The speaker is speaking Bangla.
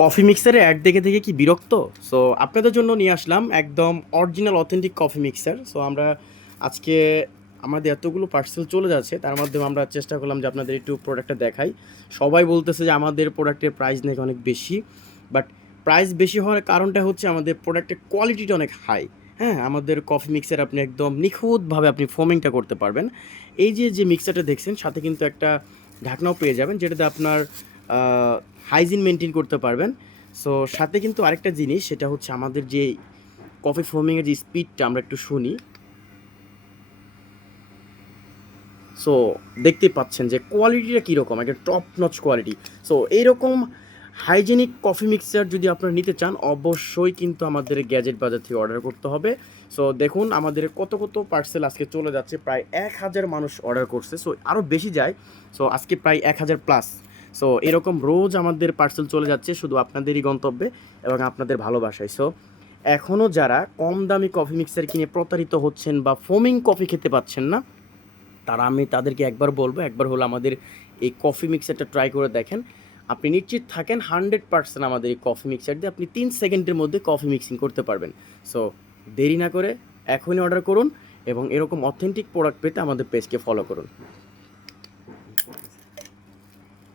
কফি মিক্সারে অ্যাড দেখে দেখে কি বিরক্ত? সো আপনাদের জন্য নিয়ে আসলাম একদম original authentic coffee mixer. So আমরা আজকে আমাদের এতগুলো পার্সেল চলে যাচ্ছে, তার মাধ্যমে আমরা চেষ্টা করলাম যে আপনাদের একটু প্রোডাক্টটা দেখাই। সবাই বলতেছে যে আমাদের প্রোডাক্টের প্রাইস নাকি অনেক বেশি, বাট প্রাইস বেশি হওয়ার কারণটা হচ্ছে আমাদের প্রোডাক্টের কোয়ালিটিটা অনেক হাই। হ্যাঁ, আমাদের কফি মিক্সার আপনি একদম নিখুঁতভাবে আপনি ফোমিংটা করতে পারবেন। এই যে মিক্সারটা দেখছেন, সাথে কিন্তু একটা ঢাকনাও পেয়ে যাবেন, যেটাতে আপনার হাইজিন মেনটেন করতে পারবেন। সো সাথে কিন্তু আরেকটা জিনিস, সেটা হচ্ছে আমাদের যে কফি ফোমিংয়ের যে স্পিডটা আমরা একটু শুনি। সো দেখতেই পাচ্ছেন যে কোয়ালিটিটা কীরকম, একটা টপ নচ কোয়ালিটি। সো এইরকম হাইজেনিক কফি মিক্সার যদি আপনারা নিতে চান, অবশ্যই কিন্তু আমাদের গ্যাজেট বাজার থেকে অর্ডার করতে হবে। সো দেখুন আমাদের কত কত পার্সেল আজকে চলে যাচ্ছে, প্রায় 1000 মানুষ অর্ডার করছে। সো আরও বেশি যায়। সো আজকে প্রায় 1000 প্লাস। সো এরকম রোজ আমাদের পার্সেল চলে যাচ্ছে শুধু আপনাদেরই গন্তব্যে এবং আপনাদের ভালোবাসায়। সো এখনও যারা কম দামি কফি মিক্সার কিনে প্রতারিত হচ্ছেন বা ফোমিং কফি খেতে পাচ্ছেন না, আমি তাদেরকে একবার বলবো, একবার হলো আমাদের এই কফি মিক্সারটা ট্রাই করে দেখেন। আপনি নিশ্চিত থাকেন 100% আমাদের এই কফি মিক্সার দিয়ে আপনি 3 সেকেন্ডের মধ্যে কফি মিক্সিং করতে পারবেন। সো দেরি না করে এখনই অর্ডার করুন এবং এরকম অথেন্টিক প্রোডাক্ট পেতে আমাদের পেজকে ফলো করুন।